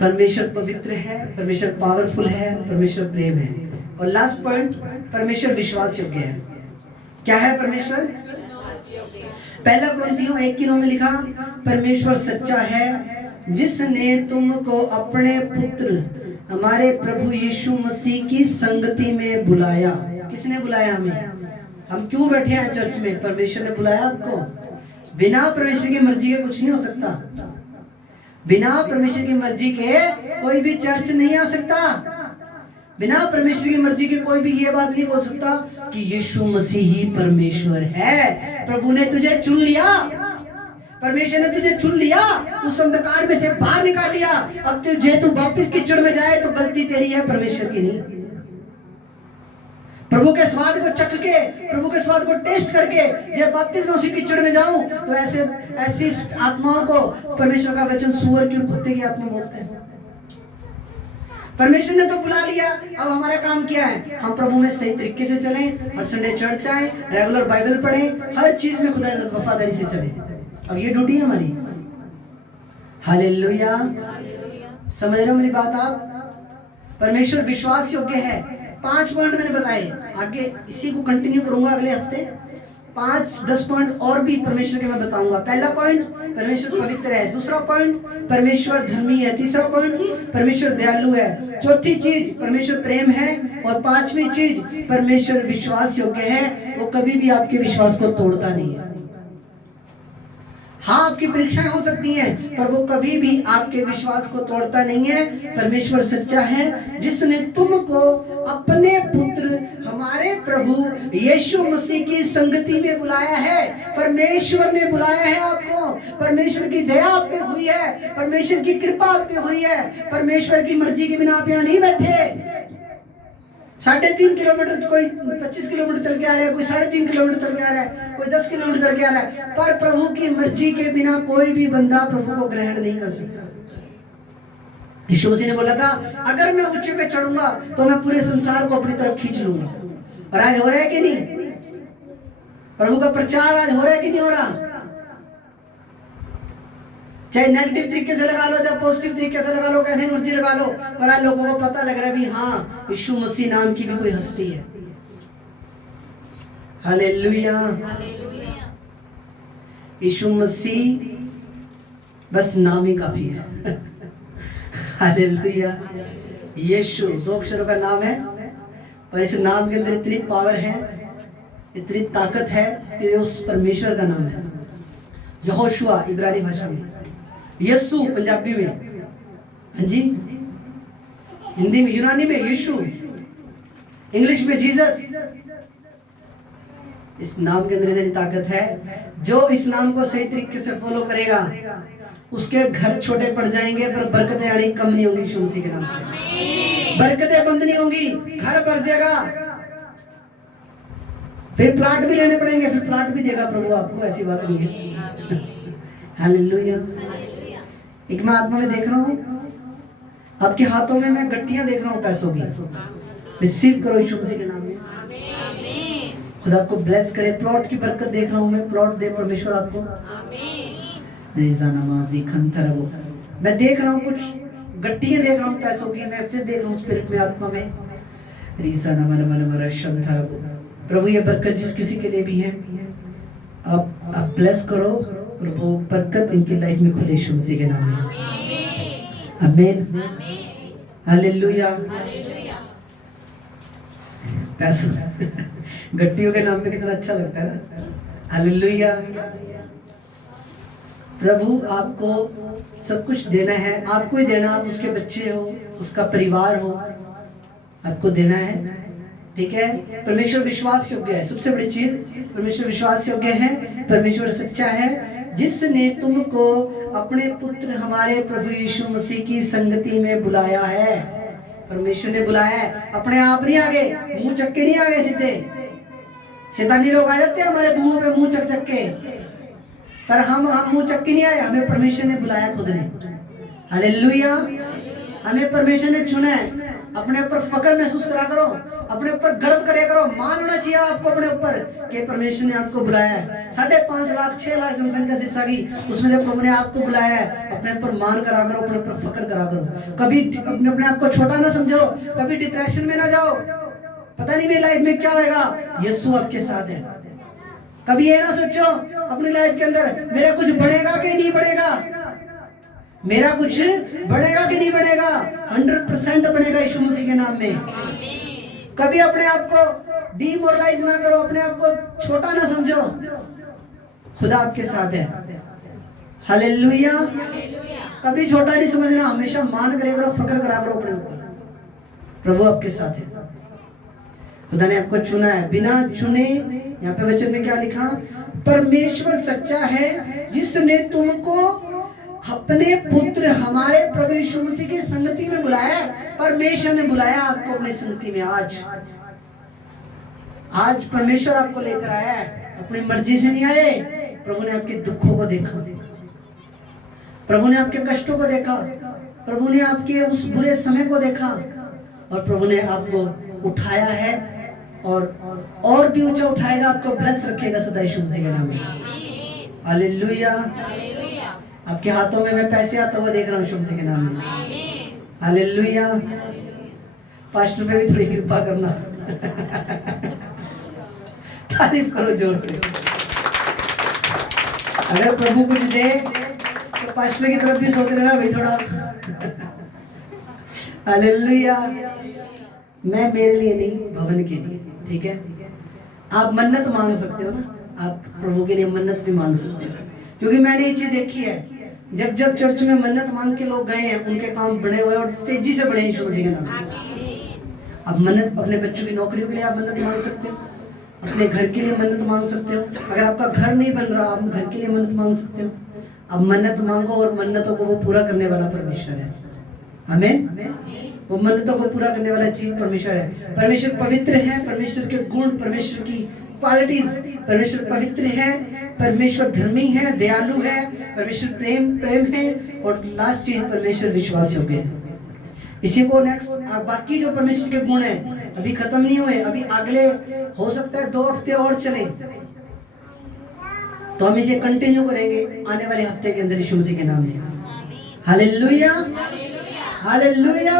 परमेश्वर पवित्र है, परमेश्वर पावरफुल है, परमेश्वर प्रेम है। और लास्ट पॉइंट, परमेश्वर विश्वास योग्य है। क्या है परमेश्वर? पहला कुरिन्थियों 1:9 में लिखा, परमेश्वर सच्चा है जिसने तुमको अपने पुत्र हमारे प्रभु यीशु मसीह की संगति में बुलाया। किसने बुलाया हमें? हम क्यों बैठे हैं चर्च में? परमेश्वर ने बुलाया आपको। बिना परमेश्वर की मर्जी के कुछ नहीं हो सकता। बिना परमेश्वर की मर्जी के कोई भी चर्च नहीं आ सकता। बिना परमेश्वर की मर्जी के कोई भी ये बात नहीं बोल सकता कि यीशु मसीह ही परमेश्वर है। प्रभु ने तुझे चुन लिया, परमेश्वर ने तुझे चुन लिया, उस अंधकार में से बाहर निकाल लिया। अब तू वापस कीचड़ में जाए तो गलती तेरी है, परमेश्वर की नहीं। प्रभु के स्वाद को चख के, प्रभु के स्वाद को टेस्ट करके जब वापस मैं उसी कीचड़ में जाऊं तो ऐसी आत्माओं को परमेश्वर का वचन सुअर की और कुत्ते की आत्मा बोलते हैं। परमेश्वर ने तो बुला लिया, अब हमारा काम क्या है? हम प्रभु में सही तरीके से चलें, हर संडे चर्च आए, रेगुलर बाइबल पढ़ें, हर चीज में खुदा की वफादारी से चलें। अब ये ड्यूटी है हमारी। हालेलुया। समझ रहे हो मेरी बात आप? परमेश्वर विश्वास योग्य है। 5 पॉइंट मैंने बताए, आगे इसी को कंटिन्यू करूंगा अगले हफ्ते। 5-10 पॉइंट और भी परमेश्वर के मैं बताऊंगा। पहला पॉइंट, परमेश्वर पवित्र है। दूसरा पॉइंट, परमेश्वर धर्मी है। तीसरा पॉइंट, परमेश्वर दयालु है। चौथी चीज, परमेश्वर प्रेम है। और 5वीं चीज, परमेश्वर विश्वास योग्य है। वो कभी भी आपके विश्वास को तोड़ता नहीं है। हाँ, आपकी परीक्षाएं हो सकती हैं, पर वो कभी भी आपके विश्वास को तोड़ता नहीं है। परमेश्वर सच्चा है जिसने तुमको अपने पुत्र हमारे प्रभु यीशु मसीह की संगति में बुलाया है। परमेश्वर ने बुलाया है आपको। परमेश्वर की दया आप पे हुई है, परमेश्वर की कृपा आप पे हुई है। परमेश्वर की मर्जी के बिना आप यहाँ नहीं बैठे। 3.5 किलोमीटर, कोई 25 किलोमीटर चल के आ रहा है, कोई 3.5 किलोमीटर चल के आ रहा है, कोई 10 किलोमीटर चल के आ रहा है, पर प्रभु की मर्जी के बिना कोई भी बंदा प्रभु को ग्रहण नहीं कर सकता। यीशु मसीह ने बोला था, अगर मैं ऊंचे पे चढ़ूंगा तो मैं पूरे संसार को अपनी तरफ खींच लूंगा। और आज हो रहा है कि नहीं? प्रभु का प्रचार आज हो रहा है कि नहीं हो रहा? चाहे नेगेटिव तरीके से लगा लो, चाहे पॉजिटिव तरीके से लगा लो, कैसे मर्जी लगा लो, पर आज लोगों को पता लग रहा है भी हाँ यीशु मसीह नाम की भी कोई हस्ती है। हालेलुया। यीशु मसीह बस नाम ही काफी है। हालेलुया। यीशु 2 अक्षरों का नाम है और इस नाम के अंदर इतनी पावर है, इतनी ताकत है कि उस परमेश्वर का नाम है। यहोशुआ इब्रानी भाषा में, यीशु पंजाबी में, हाँ जी, हिंदी में, यूनानी में यीशु, इंग्लिश में जीसस। इस नाम के अंदर इतनी ताकत है, जो इस नाम को सही तरीके से फॉलो करेगा उसके घर छोटे पड़ जाएंगे पर बरकतें आनी कम नहीं होंगी। यीशु मसीह के नाम से बरकतें बंद नहीं होंगी, घर भर जाएगा। फिर प्लाट भी लेने पड़ेंगे, फिर प्लाट भी देगा प्रभु आपको, ऐसी बात नहीं है। हालेलुया। एक मैं आत्मा में देख रहा हूँ, आपके हाथों में मैं गट्टियां देख रहा हूँ पैसों की। रिसीव करो यीशु मसीह के नाम में। खुदा आपको ब्लेस करे। प्लॉट की बरकत देख रहा हूँ मैं, प्लॉट दे परमेश्वर आपको। मैं देख रहा हूँ कुछ गट्टियां देख रहा हूँ पैसों की, मैं फिर देख रहा हूँ स्पिरिट में, आत्मा में। प्रभु ये बरकत जिस किसी के लिए भी है, आप ब्लेस करो और वो बरकत इनकी लाइफ में खुले यीशु मसीह के नाम में। आमीन। हालेलुया। पैसों गट्टियों के नाम पे कितना अच्छा लगता है ना। हालेलुया। प्रभु आपको सब कुछ देना है, आपको ही देना। आप उसके बच्चे हो, उसका परिवार हो, आपको देना है, ठीक है। परमेश्वर विश्वास योग्य है, सबसे बड़ी चीज परमेश्वर विश्वास योग्य है। परमेश्वर सच्चा है, जिसने तुमको अपने पुत्र हमारे प्रभु यीशु मसीह की संगति में बुलाया है। परमेश्वर ने बुलाया है, अपने आप नहीं आ गए, मुंह चक के नहीं आ गए सीधे। शैतानी लोग आ जाते हैं हमारे मुंह पे, मुंह चक चक के, पर हम मुंह चक के नहीं आए, हमें परमेश्वर ने बुलाया खुद ने। हालेलुया। हमें परमेश्वर ने चुना है। अपने ऊपर फक्र महसूस करा करो, अपने ऊपर गर्व करे करो, मान होना चाहिए आपको अपने ऊपर कि परमेश्वर ने आपको बुलाया है। 5.5 लाख 6 लाख जनसंख्या शिक्षा की, उसमें से प्रभु ने आपको बुलाया है। अपने ऊपर मान करा करो, अपने ऊपर फक्र करा करो। कभी अपने आप को छोटा ना समझो, कभी डिप्रेशन में ना जाओ, पता नहीं मेरी लाइफ में क्या होगा। यीशु आपके साथ है। कभी ये ना सोचो अपनी लाइफ के अंदर मेरा कुछ बढ़ेगा कि नहीं बढ़ेगा, मेरा कुछ बढ़ेगा कि नहीं बढ़ेगा। 100% बढ़ेगा यीशु मसीह के नाम में। कभी अपने आप को डीमोरलाइज ना करो, अपने आप को छोटा ना समझो, खुदा आपके साथ है। हालेलुया। कभी छोटा नहीं समझना, हमेशा मान करे करो, फक्र करा करो अपने ऊपर। प्रभु आपके साथ है। खुदा ने आपको चुना है, बिना चुने। यहाँ पे वचन में क्या लिखा? परमेश्वर सच्चा है, जिसने तुमको अपने पुत्र हमारे प्रभु यीशु मसीह की संगति में बुलाया। परमेश्वर ने बुलाया आपको अपनी संगति में। आज परमेश्वर आपको लेकर आया है, अपनी मर्जी से नहीं आए। प्रभु ने आपके दुखों को देखा, प्रभु ने आपके कष्टों को देखा, प्रभु ने आपके उस बुरे समय को देखा, और प्रभु ने आपको उठाया है और भी ऊंचा उठाएगा, आपको ब्लेस रखेगा सदा यीशु मसीह के नाम में। हालेलुया। आपके हाथों में मैं पैसे आता हुआ देख रहा हूँ यीशु मसीह के नाम में। हालेलुया। पास्टर पे भी थोड़ी कृपा करना। तारीफ करो जोर से। अगर प्रभु कुछ दे तो पास्टर की तरफ भी सोच लेना भाई थोड़ा। हालेलुया। मैं मेरे लिए नहीं, भवन के लिए, ठीक है। आप मन्नत मांग सकते हो ना, आप प्रभु के लिए मन्नत भी मांग सकते हो, क्योंकि मैंने ये चीज देखी है। जब जब चर्च में मन्नत मांग के लोग गए हैं, उनके काम बड़े हुए और तेजी से बढ़े यीशु मसीह के नाम में। आप मन्नत अपने बच्चों की नौकरियों के लिए आप मन्नत मांग सकते हो, अपने घर के लिए मन्नत मांग सकते हो। अगर आपका घर नहीं बन रहा, आप घर के लिए मन्नत मांग सकते हो। आप मन्नत मांगो और मन्नतों को वो पूरा करने वाला परमेश्वर है। आमीन। वो मन्नतों को पूरा करने वाला चीज परमेश्वर है। परमेश्वर पवित्र है, परमेश्वर के गुण, परमेश्वर की क्वालिटीज, परमेश्वर पवित्र है, परमेश्वर धर्मी है, दयालु है, परमेश्वर प्रेम है, और लास्ट चीज परमेश्वर विश्वास योग्य है। इसी को नेक्स्ट बाकी जो परमेश्वर के गुण है अभी खत्म नहीं हुए, अभी अगले हो सकता है 2 हफ्ते और चले। तो हम इसे कंटिन्यू करेंगे आने वाले हफ्ते के अंदर यीशु मसीह के नाम में। Hallelujah, hallelujah.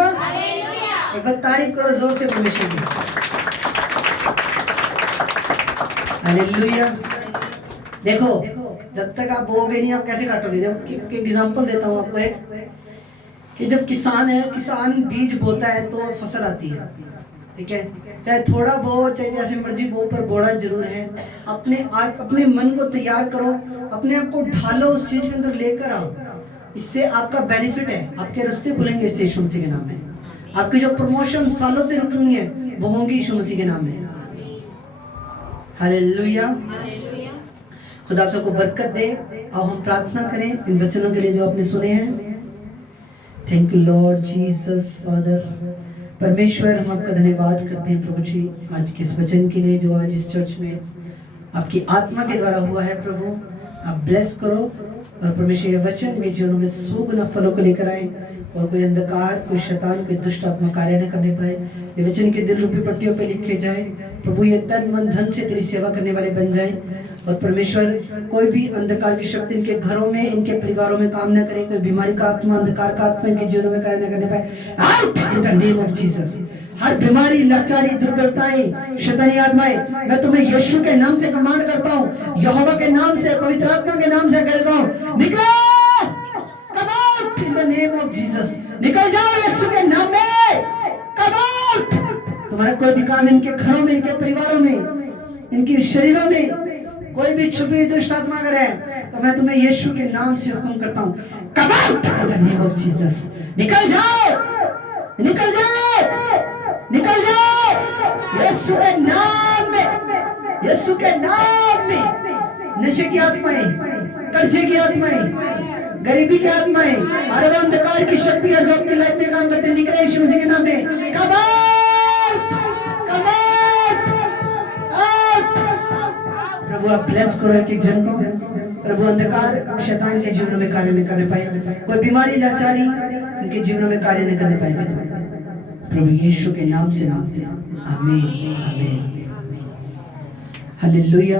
एक बार तारीफ करो जोर से परमेश्वर की। हालेलुया। देखो जब तक आप बोओगे नहीं आप कैसे काटोगे? देखो एग्जांपल देता हूँ आपको एक, कि जब किसान है, किसान बीज बोता है तो फसल आती है, ठीक है, चाहे थोड़ा बो चाहे जैसे मर्जी बो, पर बोना जरूर है। अपने मन को तैयार करो, अपने आप को ढालो, उस चीज के अंदर लेकर आओ। इससे आपका बेनिफिट है, आपके रास्ते खुलेंगे इससे यीशु मसीह के नाम में। आपकी जो प्रमोशन सालों से रुकी हुई है वो होंगी यीशु मसीह के नाम में। हालेलुया। खुदा आप सबको बरकत दे। आओ हम प्रार्थना करें इन वचनों के लिए जो आपने सुने हैं। Thank you Lord Jesus father. परमेश्वर हम आपका धन्यवाद करते हैं प्रभु जी आज के इस वचन के लिए जो आज इस चर्च में आपकी आत्मा के द्वारा हुआ है। प्रभु आप ब्लेस करो और परमेश्वर ये वचन में जीवनों में सुगुना फलों को लेकर आए और कोई अंधकार, कोई शैतान, कोई दुष्ट आत्मा कार्य न करने पाए। ये वचन के दिल रूपी पट्टियों पे लिखे जाए प्रभु, ये तन मन धन से तेरी सेवा करने वाले बन जाए। और परमेश्वर कोई भी अंधकार की शक्ति इनके घरों में, इनके परिवारों में काम न करे। कोई बीमारी का आत्मा, अंधकार का आत्मा इनके जीवनों में कार्य न करने पाए। Out in the name of Jesus. हर बीमारी, लाचारी, दुर्बलताएं, शैतानी आत्माएं मैं तुम्हें यीशु के नाम से कमांड करता हूँ, यहोवा के नाम से, पवित्र आत्मा के नाम से कहता हूँ, निकलो, come out in the name of Jesus. निकल जाओ यीशु के नाम में, कम आउट। तुम्हारा कोई अधिकार नहीं इनके घरों में, इनके परिवारों में, इनके शरीरों में। कोई भी छुपी दुष्ट आत्मा अगर है तो मैं तुम्हें यीशु के नाम से हुक्म करता हूँ, come out in the name of Jesus. निकल जाओ, निकल जाओ, निकल जाओ यीशु के नाम में, यीशु के नाम में। नशे की आत्माएं, कर्जे की आत्माएं, गरीबी की आत्माएं, हर अंधकार की शक्तियां जो अपनी लाइफ में काम करते निकले यीशु मसीह के नाम में। Come out, come out, out. प्रभु आप ब्लेस करो एक एक जन को। प्रभु अंधकार शैतान के जीवन में कार्य न करने पाए, कोई बीमारी, लाचारी उनके जीवनों में कार्य न करने पाए पिता। प्रभु यीशु के नाम से मांगते हैं, आमीन, आमीन। हालेलुया।